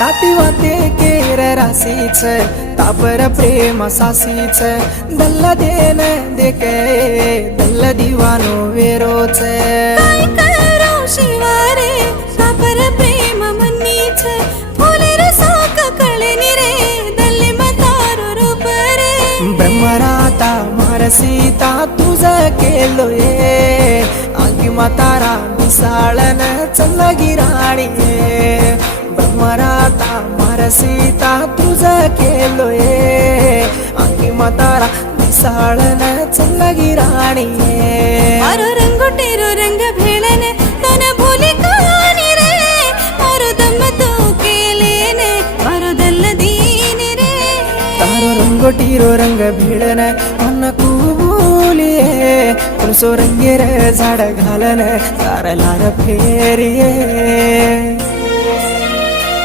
ताती वाते केर रासीच तापर प्रेम सासीच दल्ला देन देके दल्ला दिवानो वेरोच काय करो शिवारे तापर प्रेम मन्नीच फुलेर साक कळनी रे दल्ले मतारो रूप रे ब्रह्मराता मारसीता तुझा केलोय आगी मातारा मिसाळन चल्लगी राणी ब्रह्मराता मारसीता तुझा केलोय आगी मातारा मिसाळन चल्लगी राणी मारो रंगोटेरो रंग भेळने तन भूली कहानी रे मारो दम तू केलेने मारो दल्ल दीनी रे तारो रंगोटीरो रंग भिडन मन कुबुलिये कुणसो रंगेर झाड घालन तारलार फेरिये